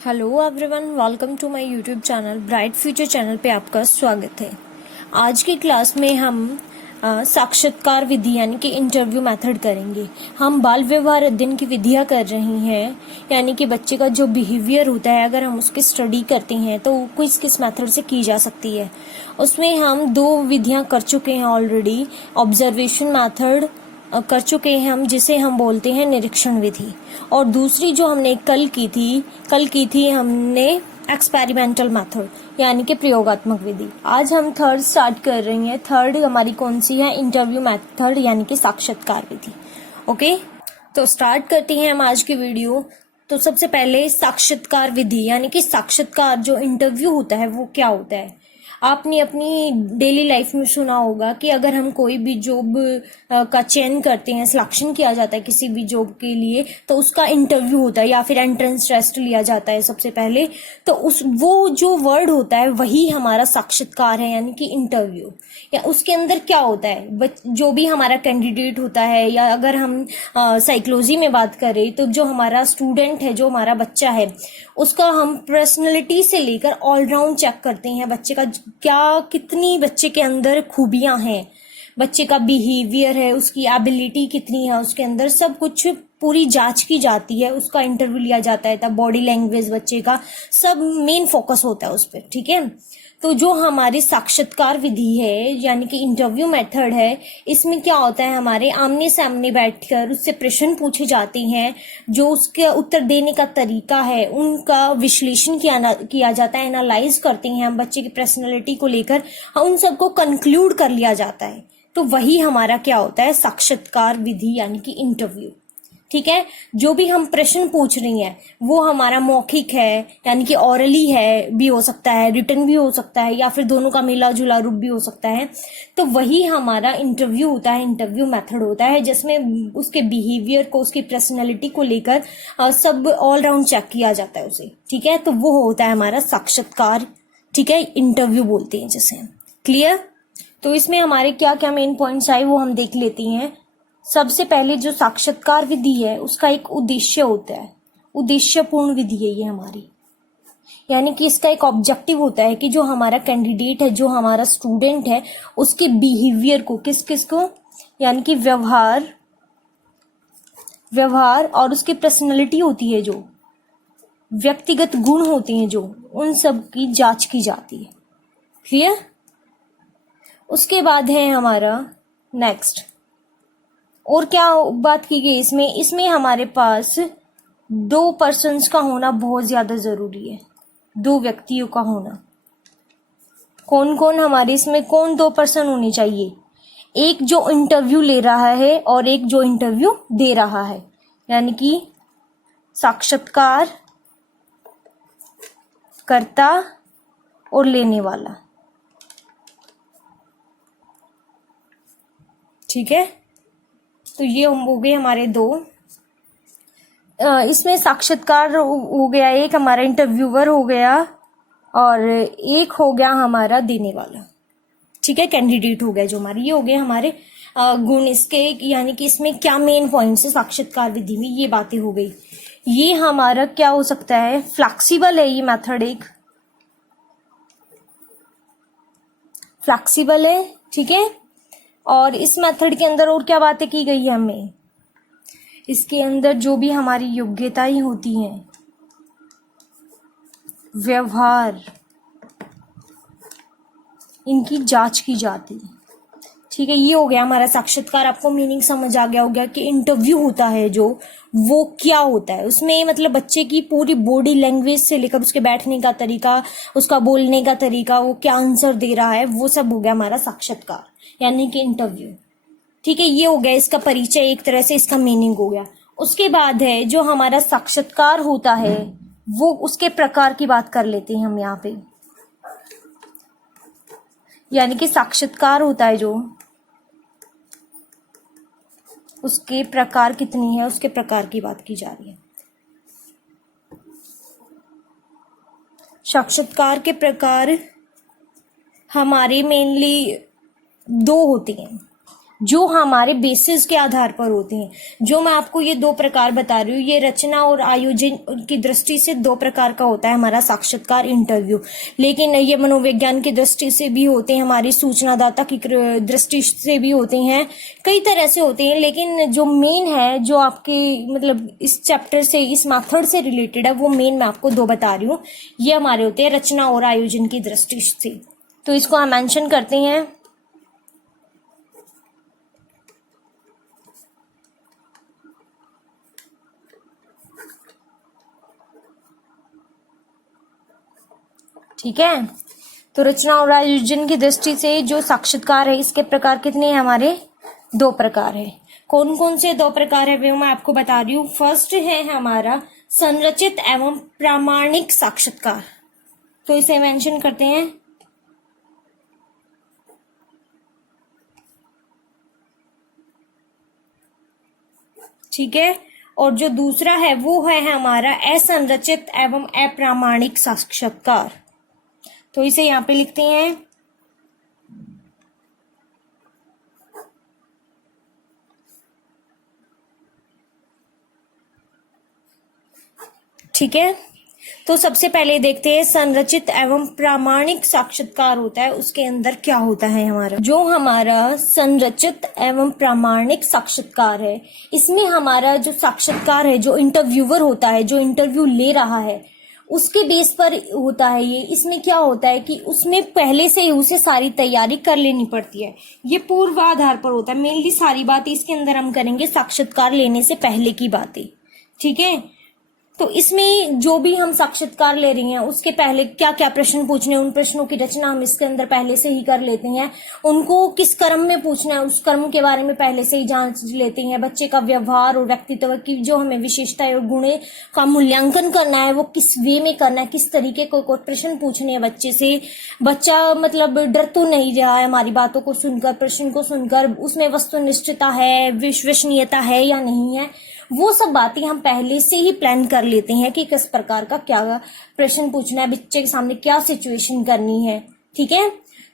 Hello everyone, welcome to my YouTube channel bright future channel पे आपका स्वागत है। आज की क्लास में हम साक्षात्कार विधि यानी कि इंटरव्यू मेथड करेंगे। हम बाल व्यवहार अध्ययन की विधियां कर रही हैं, यानी कि बच्चे का जो बिहेवियर होता है अगर हम उसकी स्टडी करते हैं तो किस किस मेथड से की जा सकती है। उसमें हम 2 विधियां कर चुके हैं ऑलरेडी। ऑब्जर्वेशन मेथड कर चुके हैं हम, जिसे हम बोलते हैं निरीक्षण विधि, और दूसरी जो हमने कल की थी हमने एक्सपेरिमेंटल मेथड यानी कि प्रयोगात्मक विधि। आज हम थर्ड स्टार्ट कर रही हैं। थर्ड हमारी कौन सी है? इंटरव्यू मेथड यानी कि साक्षात्कार विधि। ओके, तो स्टार्ट करते हैं हम आज की वीडियो। तो सबसे पहले साक्षात्कार विधि यानी कि साक्षात्कार जो इंटरव्यू होता है वो क्या होता है। आपने अपनी डेली लाइफ में सुना होगा कि अगर हम कोई भी जॉब का चयन करते हैं, सिलेक्शन किया जाता है किसी भी जॉब के लिए, तो उसका इंटरव्यू होता है या फिर एंट्रेंस टेस्ट लिया जाता है सबसे पहले। तो वो जो वर्ड होता है वही हमारा साक्षात्कार है यानी कि इंटरव्यू। या उसके अंदर क्या होता है, जो भी हमारा कैंडिडेट होता है, या अगर हम साइकोलॉजी में बात करें तो जो हमारा स्टूडेंट है, जो हमारा बच्चा है, उसका हम पर्सनैलिटी से लेकर ऑलराउंड चेक करते हैं। बच्चे का कितनी बच्चे के अंदर खूबियां हैं, बच्चे का बिहेवियर है, उसकी एबिलिटी कितनी है, उसके अंदर सब कुछ पूरी जांच की जाती है। उसका इंटरव्यू लिया जाता है, तब बॉडी लैंग्वेज बच्चे का सब मेन फोकस होता है उस पर। ठीक है, तो जो हमारी साक्षात्कार विधि है यानी कि इंटरव्यू मेथड है, इसमें क्या होता है, हमारे आमने सामने बैठकर उससे प्रश्न पूछे जाते हैं। जो उसके उत्तर देने का तरीका है उनका विश्लेषण किया जाता है, एनालाइज करते हैं हम बच्चे की पर्सनैलिटी को लेकर, उन सबको कंक्लूड कर लिया जाता है। तो वही हमारा क्या होता है, साक्षात्कार विधि यानी कि इंटरव्यू। ठीक है, जो भी हम प्रश्न पूछ रही हैं वो हमारा मौखिक है यानी कि ऑरली है, भी हो सकता है, रिटन भी हो सकता है, या फिर दोनों का मिला जुला रूप भी हो सकता है। तो वही हमारा इंटरव्यू होता है, इंटरव्यू मेथड होता है, जिसमें उसके बिहेवियर को, उसकी पर्सनैलिटी को लेकर सब ऑलराउंड चेक किया जाता है उसे। ठीक है, तो वो होता है हमारा साक्षात्कार। ठीक है, इंटरव्यू बोलते हैं जिसे। क्लियर? तो इसमें हमारे क्या क्या मेन पॉइंट्स आए वो हम देख लेते हैं। सबसे पहले जो साक्षात्कार विधि है उसका एक उद्देश्य होता है, उद्देश्यपूर्ण विधि है ये हमारी, यानी कि इसका एक ऑब्जेक्टिव होता है कि जो हमारा कैंडिडेट है, जो हमारा स्टूडेंट है, उसके बिहेवियर को, किस किस को, यानी कि व्यवहार और उसकी पर्सनैलिटी होती है, जो व्यक्तिगत गुण होते हैं, जो उन सब की जांच की जाती है। क्लियर? उसके बाद है हमारा नेक्स्ट, और क्या बात की गई इसमें हमारे पास 2 पर्सन्स का होना बहुत ज्यादा जरूरी है, 2 व्यक्तियों का होना। कौन कौन हमारे इसमें, कौन 2 पर्सन होने चाहिए? एक जो इंटरव्यू ले रहा है और एक जो इंटरव्यू दे रहा है, यानी कि साक्षात्कार कर्ता और लेने वाला। ठीक है, तो ये हो गए हमारे 2। इसमें साक्षात्कार हो गया, एक हमारा इंटरव्यूअर हो गया, और एक हो गया हमारा देने वाला। ठीक है, कैंडिडेट हो गया जो हमारे, ये हो गए हमारे गुण इसके, यानी कि इसमें क्या मेन पॉइंट्स है साक्षात्कार विधि में, ये बातें हो गई। ये हमारा क्या हो सकता है, फ्लेक्सिबल है ये मेथड, एक फ्लेक्सिबल है। ठीक है, और इस मेथड के अंदर और क्या बातें की गई है हमें, इसके अंदर जो भी हमारी योग्यताएं होती हैं, व्यवहार, इनकी जांच की जाती है। ठीक है, ये हो गया हमारा साक्षात्कार। आपको मीनिंग समझ आ गया होगा कि इंटरव्यू होता है जो, वो क्या होता है। उसमें मतलब बच्चे की पूरी बॉडी लैंग्वेज से लेकर उसके बैठने का तरीका, उसका बोलने का तरीका, वो क्या आंसर दे रहा है, वो सब हो गया हमारा साक्षात्कार यानी कि इंटरव्यू। ठीक है, ये हो गया इसका परिचय, एक तरह से इसका मीनिंग हो गया। उसके बाद है जो हमारा साक्षात्कार होता है, वो उसके प्रकार की बात कर लेते हैं हम यहाँ पे, यानी कि साक्षात्कार होता है जो, उसके प्रकार कितनी है, उसके प्रकार की बात की जा रही है। साक्षात्कार के प्रकार हमारे मेनली 2 होती हैं। जो हमारे बेसिस के आधार पर होते हैं। जो मैं आपको ये दो प्रकार बता रही हूँ, ये रचना और आयोजन की दृष्टि से दो प्रकार का होता है हमारा साक्षात्कार इंटरव्यू, लेकिन ये मनोविज्ञान की दृष्टि से भी होते हैं, हमारी सूचनादाता की दृष्टि से भी होते हैं, कई तरह से होते हैं। लेकिन जो मेन है, जो आपके मतलब इस चैप्टर से, इस मेथड से रिलेटेड है, वो मेन मैं आपको दो बता रही हूँ। ये हमारे होते हैं रचना और आयोजन की दृष्टि से। तो इसको हम मेंशन करते हैं। ठीक है, तो रचना और आयोजन की दृष्टि से जो साक्षात्कार है, इसके प्रकार कितने हैं हमारे? दो प्रकार है। कौन कौन से दो प्रकार है वो मैं आपको बता रही हूँ। फर्स्ट है हमारा संरचित एवं प्रामाणिक साक्षात्कार, तो इसे मेंशन करते हैं। ठीक है, और जो दूसरा है वो है हमारा असंरचित एवं अप्रामाणिक साक्षात्कार, तो इसे यहाँ पे लिखते हैं। ठीक है, तो सबसे पहले देखते हैं संरचित एवं प्रामाणिक साक्षात्कार होता है, उसके अंदर क्या होता है हमारा। जो हमारा संरचित एवं प्रामाणिक साक्षात्कार है, इसमें हमारा जो साक्षात्कार है, जो इंटरव्यूअर होता है, जो इंटरव्यू ले रहा है, उसके बेस पर होता है ये। इसमें क्या होता है कि उसमें पहले से ही उसे सारी तैयारी कर लेनी पड़ती है। ये पूर्वाधार पर होता है। मेनली सारी बातें इसके अंदर हम करेंगे साक्षात्कार लेने से पहले की बातें। ठीक है, तो इसमें जो भी हम साक्षात्कार ले रही हैं, उसके पहले क्या क्या प्रश्न पूछने, उन प्रश्नों की रचना हम इसके अंदर पहले से ही कर लेते हैं। उनको किस क्रम में पूछना है, उस क्रम के बारे में पहले से ही जांच लेते हैं। बच्चे का व्यवहार और व्यक्तित्व की जो हमें विशेषताएं और गुण का मूल्यांकन करना है, वो किस वे में करना है, किस तरीके को प्रश्न पूछने हैं बच्चे से। बच्चा मतलब डर तो नहीं रहा है हमारी बातों को सुनकर, प्रश्न को सुनकर, उसमें वस्तुनिष्ठता है, विश्वसनीयता है या नहीं है, वो सब बातें हम पहले से ही प्लान कर लेते हैं कि किस प्रकार का क्या प्रश्न पूछना है, बच्चे के सामने क्या सिचुएशन करनी है। ठीक है,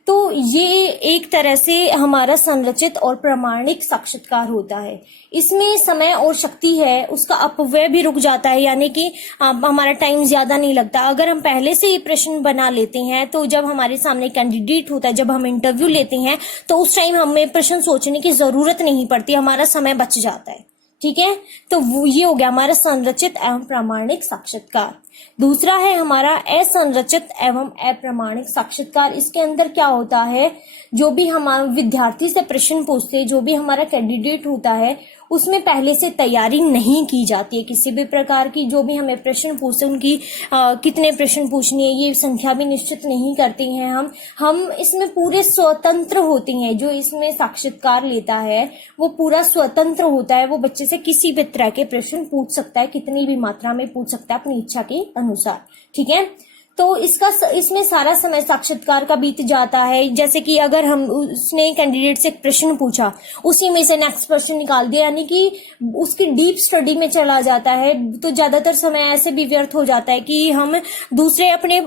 तो ये एक तरह से हमारा संरचित और प्रामाणिक साक्षात्कार होता है। इसमें समय और शक्ति है उसका अपव्यय भी रुक जाता है, यानी कि हमारा टाइम ज्यादा नहीं लगता। अगर हम पहले से ही प्रश्न बना लेते हैं, तो जब हमारे सामने कैंडिडेट होता है, जब हम इंटरव्यू लेते हैं, तो उस टाइम हमें प्रश्न सोचने की जरूरत नहीं पड़ती, हमारा समय बच जाता है। ठीक है, तो ये हो गया हमारा संरचित एवं प्रामाणिक साक्षात्कार। दूसरा है हमारा असंरचित एवं अप्रामाणिक साक्षात्कार। इसके अंदर क्या होता है, जो भी हमारा विद्यार्थी से प्रश्न पूछते हैं, जो भी हमारा कैंडिडेट होता है, उसमें पहले से तैयारी नहीं की जाती है किसी भी प्रकार की। जो भी हमें प्रश्न पूछते हैं, उनकी कितने प्रश्न पूछने हैं, ये संख्या भी निश्चित नहीं करते हैं हम इसमें पूरे स्वतंत्र होते हैं। जो इसमें साक्षात्कार लेता है वो पूरा स्वतंत्र होता है, वो बच्चे से किसी भी तरह के प्रश्न पूछ सकता है, कितनी भी मात्रा में पूछ सकता है अपनी इच्छा के अनुसार। ठीक है, तो इसमें सारा समय साक्षात्कार का बीत जाता है। जैसे कि अगर हम उसने कैंडिडेट से एक प्रश्न पूछा, उसी में से नेक्स्ट प्रश्न निकाल दिया, यानी कि उसकी डीप स्टडी में चला जाता है, तो ज्यादातर समय ऐसे भी व्यर्थ हो जाता है कि हम दूसरे अपने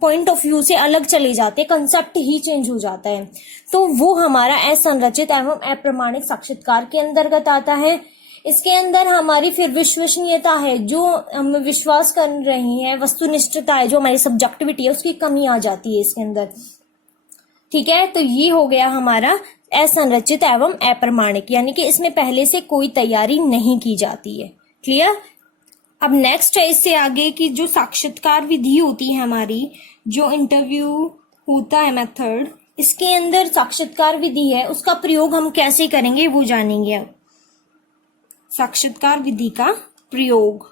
पॉइंट ऑफ व्यू से अलग चले जाते हैं, कंसेप्ट ही चेंज हो जाता है। तो वो हमारा असंरचित एवं अप्रामाणिक साक्षात्कार के अंतर्गत आता है। इसके अंदर हमारी फिर विश्वसनीयता है, जो हम विश्वास कर रही हैं, वस्तुनिष्ठता है, जो हमारी सब्जेक्टिविटी है, उसकी कमी आ जाती है इसके अंदर। ठीक है, तो ये हो गया हमारा असंरचित एवं अप्रामाणिक, यानी कि इसमें पहले से कोई तैयारी नहीं की जाती है। क्लियर। अब नेक्स्ट है इससे आगे की जो साक्षात्कार विधि होती है हमारी, जो इंटरव्यू होता है मेथड, इसके अंदर साक्षात्कार विधि है, उसका प्रयोग हम कैसे करेंगे वो जानेंगे। अब साक्षात्कार विधि का प्रयोग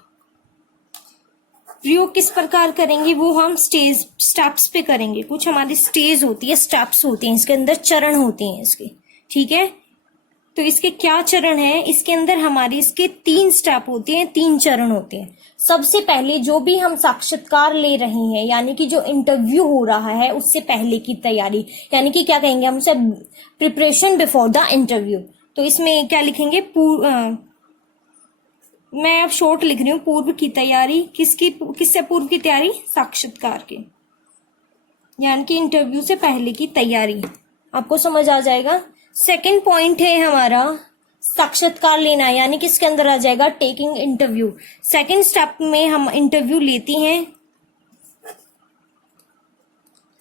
किस प्रकार करेंगे वो हम स्टेप्स पे करेंगे। कुछ हमारी स्टेज होती है, स्टेप्स होते हैं, इसके अंदर चरण होते हैं इसके। ठीक है, तो इसके क्या चरण है, इसके अंदर हमारे इसके 3 स्टेप होते हैं, 3 चरण होते हैं। सबसे पहले जो भी हम साक्षात्कार ले रहे हैं, यानी कि जो इंटरव्यू हो रहा है, उससे पहले की तैयारी, यानी कि क्या कहेंगे हम उसे, प्रिपरेशन बिफोर द इंटरव्यू। तो इसमें क्या लिखेंगे, मैं अब शॉर्ट लिख रही हूँ, पूर्व की तैयारी। किससे पूर्व की तैयारी, साक्षात्कार की, यानी कि इंटरव्यू से पहले की तैयारी। आपको समझ आ जाएगा। सेकंड पॉइंट है हमारा साक्षात्कार लेना, यानी कि इसके अंदर आ जाएगा टेकिंग इंटरव्यू। सेकंड स्टेप में हम इंटरव्यू लेती हैं।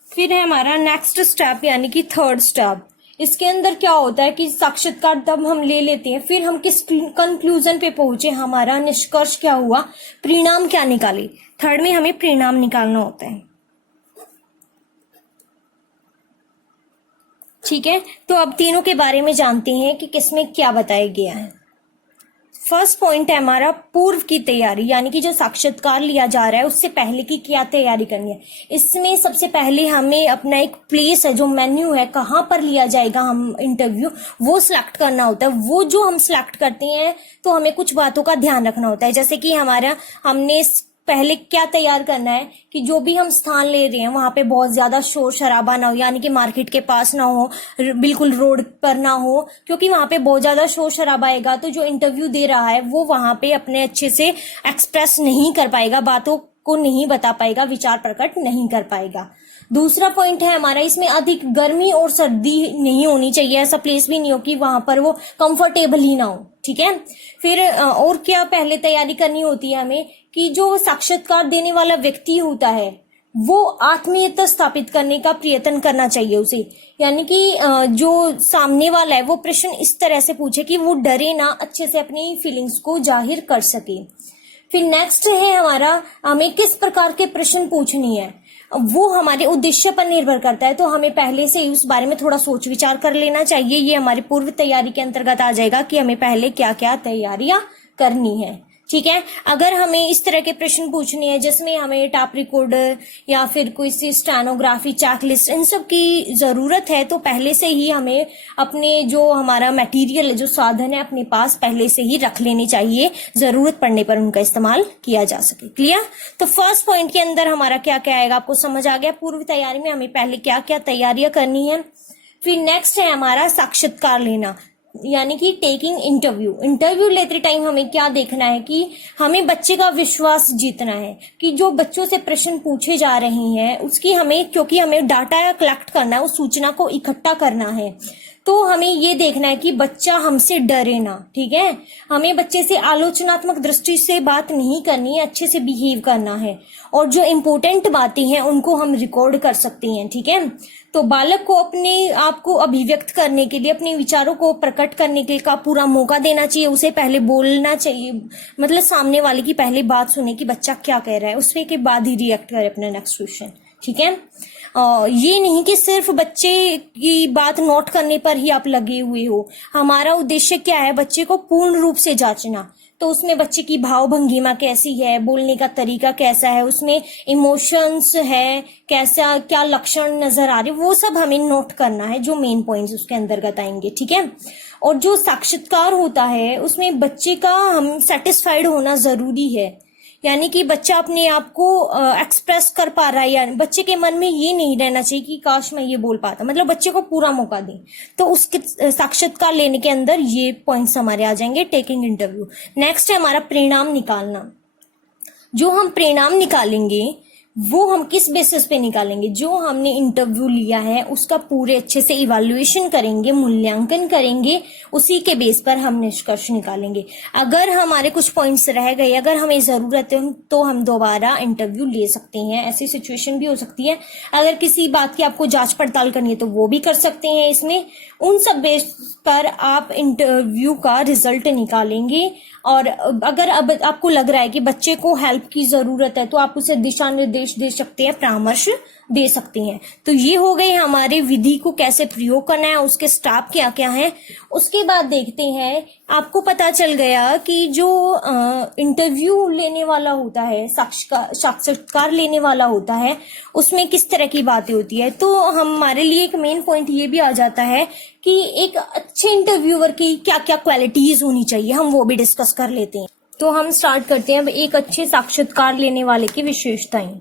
फिर है हमारा नेक्स्ट स्टेप यानी कि थर्ड स्टेप। इसके अंदर क्या होता है कि साक्षात्कार तब हम ले लेते हैं, फिर हम किस कंक्लूजन पे पहुंचे, हमारा निष्कर्ष क्या हुआ, परिणाम क्या निकाले। थर्ड में हमें परिणाम निकालना होता है। ठीक है, तो अब तीनों के बारे में जानते हैं कि किसमें क्या बताया गया है। फर्स्ट पॉइंट है हमारा पूर्व की तैयारी, यानी कि जो साक्षात्कार लिया जा रहा है उससे पहले की क्या तैयारी करनी है। इसमें सबसे पहले हमें अपना एक प्लेस है, जो मेन्यू है, कहाँ पर लिया जाएगा हम इंटरव्यू, वो सिलेक्ट करना होता है। वो जो हम सिलेक्ट करते हैं तो हमें कुछ बातों का ध्यान रखना होता है, जैसे कि हमने पहले क्या तैयार करना है कि जो भी हम स्थान ले रहे हैं वहां पे बहुत ज्यादा शोर शराबा ना हो, यानी कि मार्केट के पास ना हो, बिल्कुल रोड पर ना हो, क्योंकि वहां पे बहुत ज्यादा शोर शराबा आएगा तो जो इंटरव्यू दे रहा है वो वहां पे अपने अच्छे से एक्सप्रेस नहीं कर पाएगा, बातों को नहीं बता पाएगा, विचार प्रकट नहीं कर पाएगा। दूसरा पॉइंट है हमारा, इसमें अधिक गर्मी और सर्दी नहीं होनी चाहिए, ऐसा प्लेस भी नहीं हो कि वहां पर वो कंफर्टेबल ही ना हो। ठीक है, फिर और क्या पहले तैयारी करनी होती है हमें कि जो साक्षात्कार देने वाला व्यक्ति होता है वो आत्मीयता स्थापित करने का प्रयत्न करना चाहिए उसे, यानी कि जो सामने वाला है वो प्रश्न इस तरह से पूछे कि वो डरे ना, अच्छे से अपनी फीलिंग्स को जाहिर कर सके। फिर नेक्स्ट है हमारा, हमें किस प्रकार के प्रश्न पूछनी है, वो हमारे उद्देश्य पर निर्भर करता है, तो हमें पहले से उस बारे में थोड़ा सोच विचार कर लेना चाहिए। ये हमारी पूर्व तैयारी के अंतर्गत आ जाएगा कि हमें पहले क्या क्या तैयारियां करनी है। ठीक है, अगर हमें इस तरह के प्रश्न पूछने हैं जिसमें हमें टाप रिकॉर्डर या फिर कोई सी स्टेनोग्राफी, चेकलिस्ट, इन सब की जरूरत है, तो पहले से ही हमें अपने जो हमारा मटेरियल, जो साधन है, अपने पास पहले से ही रख लेने चाहिए, जरूरत पड़ने पर उनका इस्तेमाल किया जा सके। क्लियर? तो फर्स्ट पॉइंट के अंदर हमारा क्या क्या आएगा, आपको समझ आ गया। पूर्व तैयारी में हमें पहले क्या क्या तैयारियां करनी है। फिर नेक्स्ट है हमारा साक्षात्कार लेना, यानी कि टेकिंग इंटरव्यू। इंटरव्यू लेते टाइम हमें क्या देखना है कि हमें बच्चे का विश्वास जीतना है कि जो बच्चों से प्रश्न पूछे जा रहे हैं उसकी हमें, क्योंकि हमें डाटा कलेक्ट करना है, उस सूचना को इकट्ठा करना है, तो हमें ये देखना है कि बच्चा हमसे डरे ना। ठीक है, हमें बच्चे से आलोचनात्मक दृष्टि से बात नहीं करनी है, अच्छे से बिहेव करना है, और जो इम्पोर्टेंट बातें हैं उनको हम रिकॉर्ड कर सकते हैं। ठीक है, तो बालक को अपने आप को अभिव्यक्त करने के लिए, अपने विचारों को प्रकट करने के का पूरा मौका देना चाहिए, उसे पहले बोलना चाहिए, मतलब सामने वाले की पहले बात सुने कि बच्चा क्या कह रहा है, उसके के बाद ही रिएक्ट करे अपना नेक्स्ट क्वेश्चन। ठीक है, ये नहीं कि सिर्फ बच्चे की बात नोट करने पर ही आप लगे हुए हो। हमारा उद्देश्य क्या है, बच्चे को पूर्ण रूप से जांचना, तो उसमें बच्चे की भाव भंगिमा कैसी है, बोलने का तरीका कैसा है, उसमें इमोशंस है कैसा, क्या लक्षण नजर आ रहे, वो सब हमें नोट करना है, जो मेन पॉइंट्स उसके अंतर्गत आएंगे। ठीक है, और जो साक्षात्कार होता है उसमें बच्चे का हम सेटिस्फाइड होना जरूरी है, यानी कि बच्चा अपने आप को एक्सप्रेस कर पा रहा है, यानी बच्चे के मन में ये नहीं रहना चाहिए कि काश मैं ये बोल पाता, मतलब बच्चे को पूरा मौका दें। तो उसके साक्षात्कार लेने के अंदर ये पॉइंट्स हमारे आ जाएंगे, टेकिंग इंटरव्यू। नेक्स्ट है हमारा परिणाम निकालना। जो हम परिणाम निकालेंगे वो हम किस बेसिस पे निकालेंगे, जो हमने इंटरव्यू लिया है उसका पूरे अच्छे से इवैल्यूएशन करेंगे, मूल्यांकन करेंगे, उसी के बेस पर हम निष्कर्ष निकालेंगे। अगर हमारे कुछ पॉइंट्स रह गए, अगर हमें जरूरत है तो हम दोबारा इंटरव्यू ले सकते हैं, ऐसी सिचुएशन भी हो सकती है। अगर किसी बात की आपको जांच पड़ताल करनी है तो वो भी कर सकते हैं इसमें। उन सब बेस पर आप इंटरव्यू का रिजल्ट निकालेंगे, और अगर अब आपको लग रहा है कि बच्चे को हेल्प की जरूरत है तो आप उसे दिशा निर्देश दे सकते हैं, परामर्श दे सकते हैं। तो ये हो गए हमारे विधि को कैसे प्रयोग करना है, उसके स्टेप क्या क्या है। उसके बाद देखते हैं, आपको पता चल गया कि जो इंटरव्यू लेने वाला होता है, साक्षात्कार लेने वाला होता है, उसमें किस तरह की बातें होती है। तो हमारे लिए एक मेन पॉइंट ये भी आ जाता है कि एक अच्छे इंटरव्यूअर की क्या क्या क्वालिटीज होनी चाहिए, हम वो भी डिस्कस कर लेते हैं। तो हम स्टार्ट करते हैं अब एक अच्छे साक्षात्कार लेने वाले की विशेषताएं।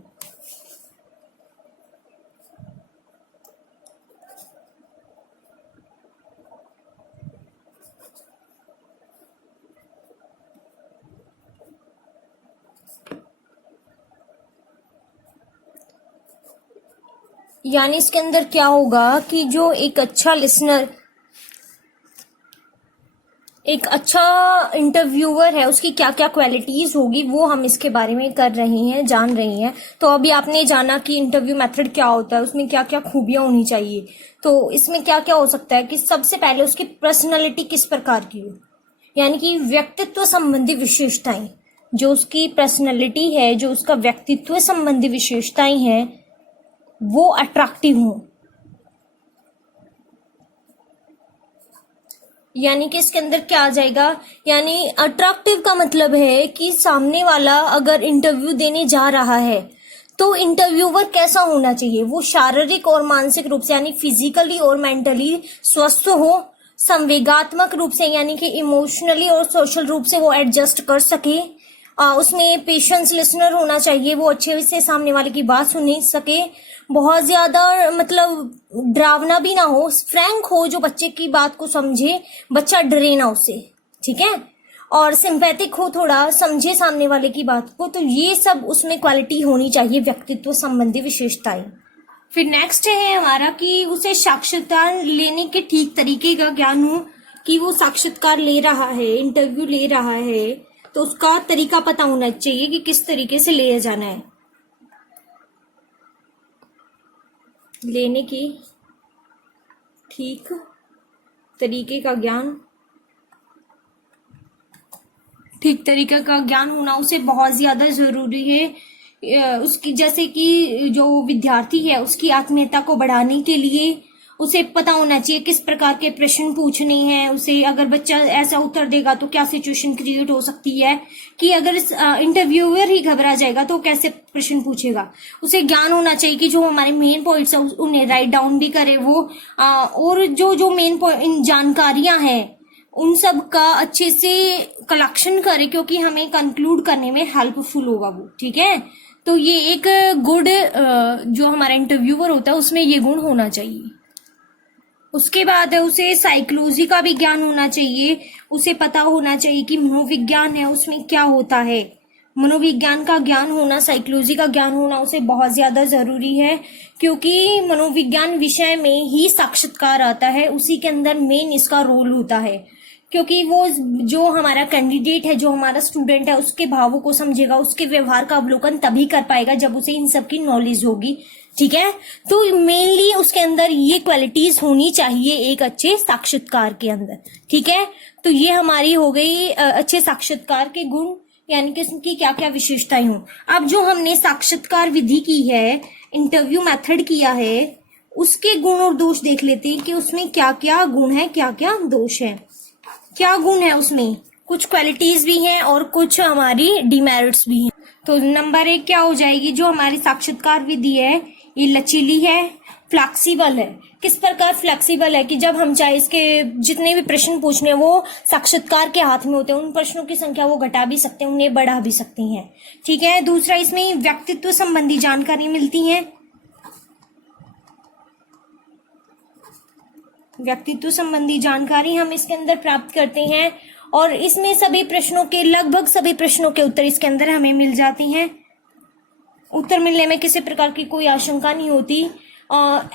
यानी इसके अंदर क्या होगा कि जो एक अच्छा लिसनर एक अच्छा इंटरव्यूअर है उसकी क्या क्या क्वालिटीज होगी वो हम इसके बारे में कर रहे हैं, जान रहे हैं। तो अभी आपने जाना कि इंटरव्यू मेथड क्या होता है, उसमें क्या क्या खूबियां होनी चाहिए। तो इसमें क्या क्या हो सकता है कि सबसे पहले उसकी पर्सनालिटी किस प्रकार की हो, यानी कि व्यक्तित्व संबंधी विशेषताएं, जो उसकी पर्सनालिटी है, जो उसका व्यक्तित्व संबंधी विशेषताएं हैं वो अट्रैक्टिव हो। यानी कि इसके अंदर क्या आ जाएगा, यानी अट्रैक्टिव का मतलब है कि सामने वाला अगर इंटरव्यू देने जा रहा है तो इंटरव्यूअर कैसा होना चाहिए, वो शारीरिक और मानसिक रूप से यानी फिजिकली और मेंटली स्वस्थ हो, संवेगात्मक रूप से यानी कि इमोशनली और सोशल रूप से वो एडजस्ट कर सके, उसमें पेशेंस लिसनर होना चाहिए, वो अच्छे से सामने वाले की बात सुन सके, बहुत ज्यादा मतलब डरावना भी ना हो, फ्रैंक हो, जो बच्चे की बात को समझे, बच्चा डरे ना उससे, ठीक है, और सिंपैथिक हो, थोड़ा समझे सामने वाले की बात को। तो ये सब उसमें क्वालिटी होनी चाहिए, व्यक्तित्व संबंधी विशेषताएं। फिर नेक्स्ट है हमारा कि उसे साक्षात्कार लेने के ठीक तरीके का ज्ञान हो, कि वो साक्षात्कार ले रहा है, इंटरव्यू ले रहा है, तो उसका तरीका पता होना चाहिए कि किस तरीके से ले जाना है। लेने की ठीक तरीके का ज्ञान, ठीक तरीके का ज्ञान होना उसे बहुत ज्यादा जरूरी है। उसकी जैसे कि जो विद्यार्थी है उसकी आत्मीयता को बढ़ाने के लिए उसे पता होना चाहिए किस प्रकार के प्रश्न पूछने हैं उसे। अगर बच्चा ऐसा उत्तर देगा तो क्या सिचुएशन क्रिएट हो सकती है, कि अगर इंटरव्यूअर ही घबरा जाएगा तो कैसे प्रश्न पूछेगा। उसे ज्ञान होना चाहिए कि जो हमारे मेन पॉइंट्स है उन्हें राइट डाउन भी करे वो, और जो मेन जानकारियां हैं उन सब का अच्छे से कलेक्शन करे, क्योंकि हमें कंक्लूड करने में हेल्पफुल होगा वो, ठीक है। तो ये एक गुड जो हमारा इंटरव्यूअर होता है उसमें ये गुण होना चाहिए। उसके बाद उसे साइकोलॉजी का भी ज्ञान होना चाहिए, उसे पता होना चाहिए कि मनोविज्ञान है उसमें क्या होता है। मनोविज्ञान का ज्ञान होना, साइकोलॉजी का ज्ञान होना उसे बहुत ज्यादा जरूरी है, क्योंकि मनोविज्ञान विषय में ही साक्षात्कार आता है, उसी के अंदर मेन इसका रोल होता है। क्योंकि वो जो हमारा कैंडिडेट है, जो हमारा स्टूडेंट है, उसके भावों को समझेगा, उसके व्यवहार का अवलोकन तभी कर पाएगा जब उसे इन सब की नॉलेज होगी, ठीक है। तो मेनली उसके अंदर ये क्वालिटीज होनी चाहिए एक अच्छे साक्षात्कार के अंदर, ठीक है। तो ये हमारी हो गई अच्छे साक्षात्कार के गुण, यानी कि उसकी क्या क्या विशेषताएं हों। अब जो हमने साक्षात्कार विधि की है, इंटरव्यू मेथड किया है, उसके गुण और दोष देख लेते हैं कि उसमें क्या क्या गुण है, क्या क्या दोष है। क्या गुण है उसमें, कुछ क्वालिटीज भी हैं और कुछ हमारी डिमेरिट्स भी हैं। तो नंबर 1 क्या हो जाएगी, जो हमारी साक्षात्कार विधि है ये लचीली है, फ्लेक्सिबल है। किस प्रकार फ्लेक्सिबल है कि जब हम चाहे इसके जितने भी प्रश्न पूछने वो साक्षात्कार के हाथ में होते हैं, उन प्रश्नों की संख्या वो घटा भी सकते हैं, उन्हें बढ़ा भी सकती हैं, ठीक है। दूसरा, इसमें व्यक्तित्व संबंधी जानकारी मिलती है, व्यक्तित्व संबंधी जानकारी हम इसके अंदर प्राप्त करते हैं, और इसमें सभी प्रश्नों के, लगभग सभी प्रश्नों के उत्तर इसके अंदर हमें मिल जाती हैं। उत्तर मिलने में किसी प्रकार की कोई आशंका नहीं होती।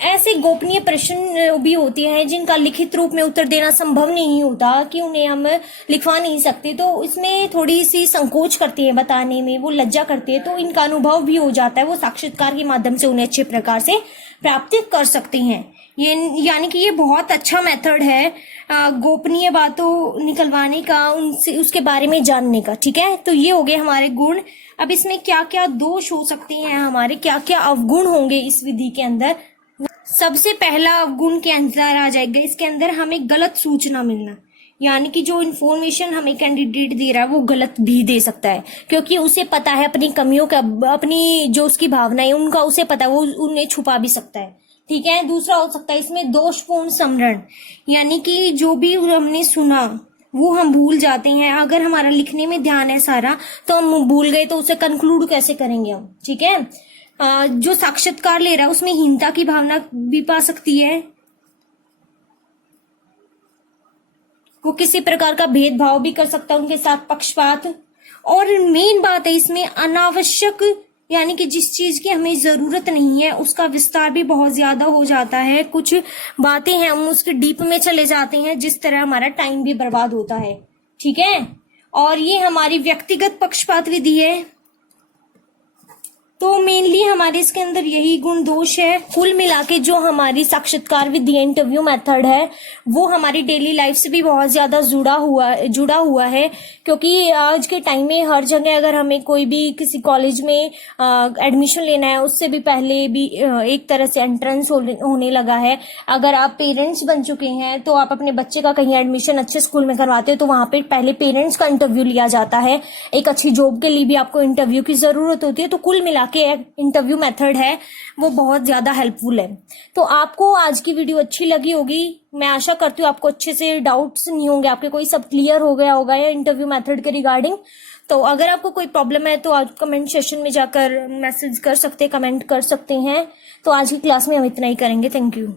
ऐसे गोपनीय प्रश्न भी होते हैं जिनका लिखित रूप में उत्तर देना संभव नहीं होता, कि उन्हें हम लिखवा नहीं सकते, तो इसमें थोड़ी सी संकोच करती है बताने में, वो लज्जा करते हैं, तो इनका अनुभव भी हो जाता है, वो साक्षात्कार के माध्यम से उन्हें अच्छे प्रकार से प्राप्त कर सकते हैं। ये यानी कि ये बहुत अच्छा मेथड है गोपनीय बातों निकलवाने का, उनसे उसके बारे में जानने का, ठीक है। तो ये हो गए हमारे गुण। अब इसमें क्या क्या दोष हो सकते हैं, हमारे क्या क्या अवगुण होंगे इस विधि के अंदर। सबसे पहला अवगुण के अंदर आ जाएगा, इसके अंदर हमें गलत सूचना मिलना, यानी कि जो इन्फॉर्मेशन हमें कैंडिडेट दे रहा है वो गलत भी दे सकता है, क्योंकि उसे पता है अपनी कमियों का, अपनी जो उसकी भावनाएं उनका उसे पता है, वो उन्हें छुपा भी सकता है, ठीक है। दूसरा हो सकता है इसमें दोषपूर्ण स्मरण, यानी कि जो भी हमने सुना वो हम भूल जाते हैं। अगर हमारा लिखने में ध्यान है सारा तो हम भूल गए तो उसे कंक्लूड कैसे करेंगे हम, ठीक है। जो साक्षात्कार ले रहा है उसमें हीनता की भावना भी पा सकती है, वो किसी प्रकार का भेदभाव भी कर सकता है उनके साथ, पक्षपात। और मेन बात है इसमें अनावश्यक यानी कि जिस चीज की हमें जरूरत नहीं है उसका विस्तार भी बहुत ज्यादा हो जाता है। कुछ बातें हैं हम उसके डीप में चले जाते हैं, जिस तरह हमारा टाइम भी बर्बाद होता है। ठीक है, और ये हमारी व्यक्तिगत पक्षपात विधि है। तो मेनली हमारे इसके अंदर यही गुण दोष है। कुल मिला के जो हमारी साक्षात्कार विधि इंटरव्यू मेथड है वो हमारी डेली लाइफ से भी बहुत ज्यादा जुड़ा हुआ है, क्योंकि आज के टाइम में हर जगह अगर हमें कोई भी किसी कॉलेज में एडमिशन लेना है उससे भी पहले भी एक तरह से एंट्रेंस होने लगा है। अगर आप पेरेंट्स बन चुके हैं तो आप अपने बच्चे का कहीं एडमिशन अच्छे स्कूल में करवाते हो तो वहां पे पहले पेरेंट्स का इंटरव्यू लिया जाता है। एक अच्छी जॉब के लिए भी आपको इंटरव्यू की जरूरत होती है। तो कुल मिला के इंटरव्यू मेथड है वो बहुत ज्यादा हेल्पफुल है। तो आपको आज की वीडियो अच्छी लगी होगी, मैं आशा करती हूँ आपको अच्छे से डाउट्स नहीं होंगे, आपके कोई सब क्लियर हो गया होगा या इंटरव्यू मेथड के रिगार्डिंग। तो अगर आपको कोई प्रॉब्लम है तो आप कमेंट सेक्शन में जाकर मैसेज कर सकते हैं, कमेंट कर सकते हैं। तो आज की क्लास में हम इतना ही करेंगे। Thank you.